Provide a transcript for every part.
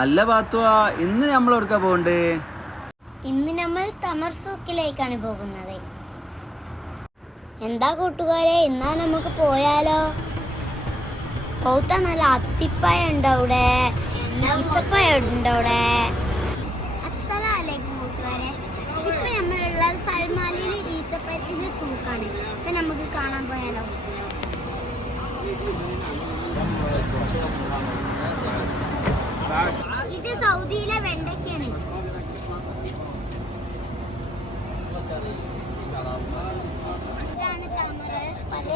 അല്ല പാത്തുവ, ഇന്ന് നമ്മൾ എവിടേക്കാ പോകണ്ടേ? ഇന്ന് നമ്മൾ തമർ സൂക്കിലേക്കാണ് പോകുന്നത്. എന്താ കൂട്ടുകാരെ, എന്നാ നമുക്ക് പോയാലോ? പൗത്ത നല്ല അത്തിപ്പഴ ഉണ്ട് അവിടെ, ഈത്തപ്പഴ ഉണ്ട് അവിടെ. അസ്സലാമലൈക്കും കൂട്ടുകാരെ, ഇപ്പൊ നമ്മളുള്ളത് സൽമാനിലെ ഈത്തപ്പഴത്തിന്റെ സൂക്കാണ്. ഇപ്പൊ നമുക്ക് കാണാൻ പോയാലോ? ഇത് സൗദിയിലെ വെണ്ടയ്ക്കാണ്. ഇതാണ് തമറ്. പല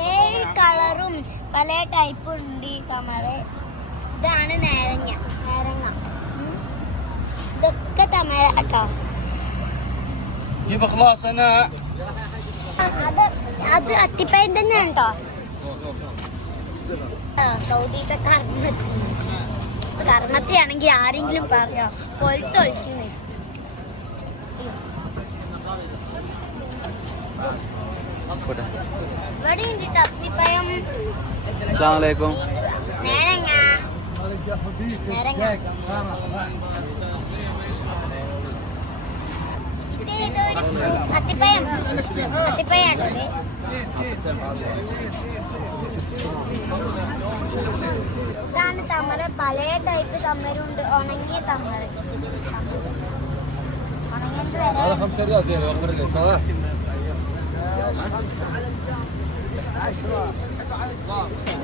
കളറും പല ടൈപ്പും ഉണ്ട് ഈ തമറ്. ഇതാണ് നാരങ്ങ. ഇതൊക്കെ തമര കേട്ടോ. അത് അത്തിപ്പഴം തന്നെയാണ് കേട്ടോ. സൗദിയിലെ കർമ്മത്തിയാണെങ്കിൽ ആരെങ്കിലും പറയാ പൊലിത്തൊളിച്ചു. ഇവിടെ ഉണ്ട് അത്തിപ്പഴം, നാരങ്ങ. അത്തിപ്പഴം ഇതാണ് തമര. പല ടൈപ്പ് തമരുണ്ട്. ഉണങ്ങിയ തമര,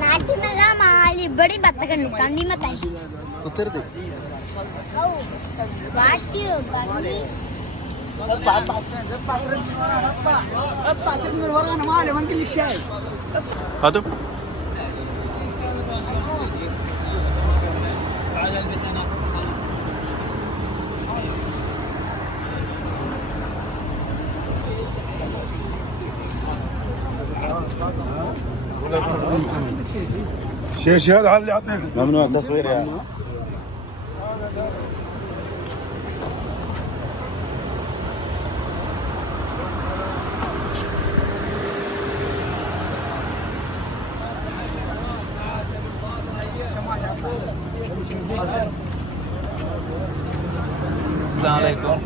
നാട്ടിൽ നല്ല മാലി. ഇവിടെയും ബത്തക്ക ഉണ്ട്. കണ്ണിമത്തായി വാട്ടിയോ കണ്ണി. شهادة على اللي يعطيك. ممنوع التصوير يا അസ്സലാമു അലൈക്കും.